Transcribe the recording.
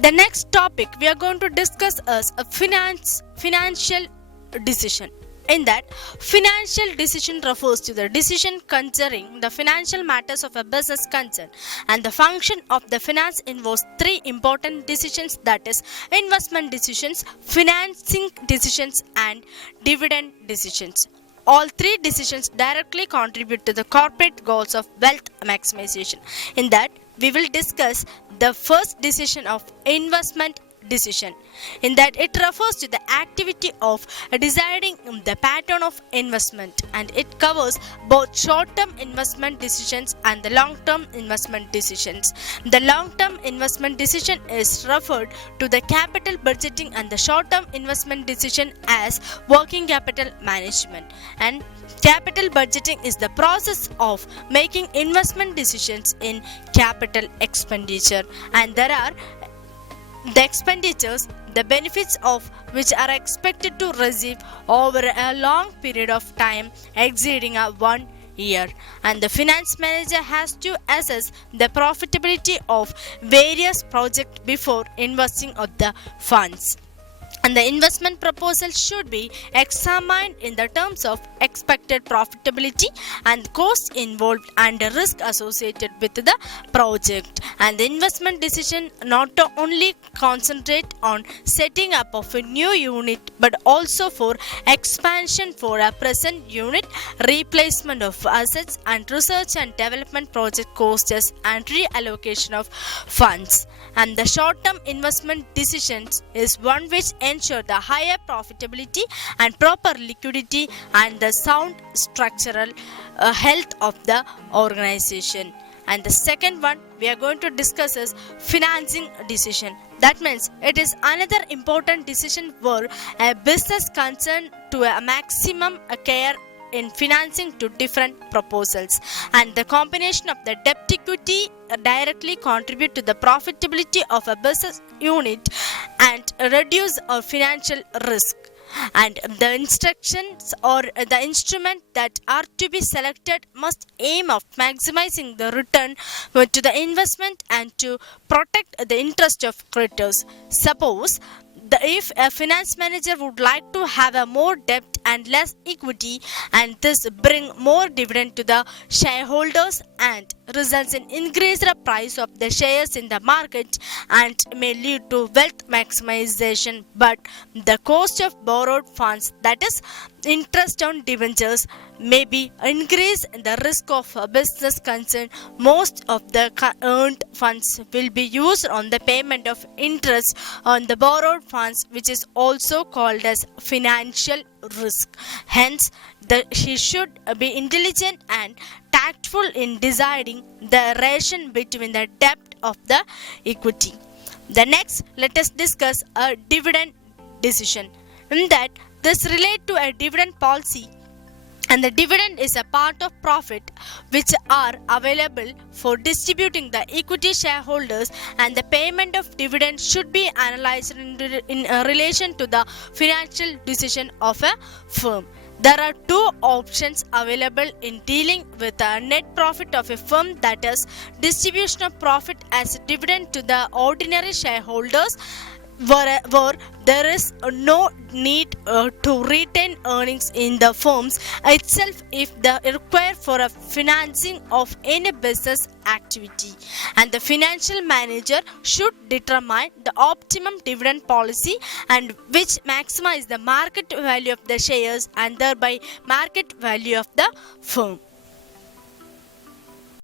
The next topic we are going to discuss is a financial decision. In that, financial decision refers to the decision concerning the financial matters of a business concern, and the function of the finance involves three important decisions, that is investment decisions, financing decisions, and dividend decisions. All three decisions directly contribute to the corporate goals of wealth maximization. In that, we will discuss the first decision of investment decision. In that, it refers to the activity of deciding the pattern of investment, and it covers both short-term investment decisions and the long-term investment decisions. The long-term investment decision is referred to the capital budgeting, and the short-term investment decision as working capital management. And capital budgeting is the process of making investment decisions in capital expenditure, and there are the expenditures, the benefits of which are expected to receive over a long period of time exceeding 1 year, and the finance manager has to assess the profitability of various projects before investing of the funds. And the investment proposal should be examined in the terms of expected profitability and costs involved and the risk associated with the project. And the investment decision not only concentrate on setting up of a new unit but also for expansion for a present unit, replacement of assets, and research and development project costs and reallocation of funds. And the short-term investment decisions is one which ensure the higher profitability and proper liquidity and the sound structural health of the organization. And the second one we are going to discuss is financing decision. That means it is another important decision where a business concerned to a maximum care in financing to different proposals, and the combination of the debt equity directly contribute to the profitability of a business unit and reduce our financial risk. And the instructions or the instrument that are to be selected must aim of maximizing the return to the investment and to protect the interest of creditors. Suppose if a finance manager would like to have a more debt and less equity, and this bring more dividend to the shareholders and results in increased price of the shares in the market and may lead to wealth maximization, but the cost of borrowed funds, that is interest on debentures, may be increased in the risk of a business concern. Most of the earned funds will be used on the payment of interest on the borrowed funds, which is also called as financial risk. Hence, he should be intelligent and tactful in deciding the relation between the debt of the equity. The next, let us discuss a dividend decision. In that, this relate to a dividend policy, and the dividend is a part of profit which are available for distributing the equity shareholders, and the payment of dividend should be analyzed in relation to the financial decision of a firm. There are two options available in dealing with the net profit of a firm, that is distribution of profit as dividend to the ordinary shareholders, where there is no need to retain earnings in the firms itself if they require for a financing of any business activity, and the financial manager should determine the optimum dividend policy and which maximize the market value of the shares and thereby market value of the firm.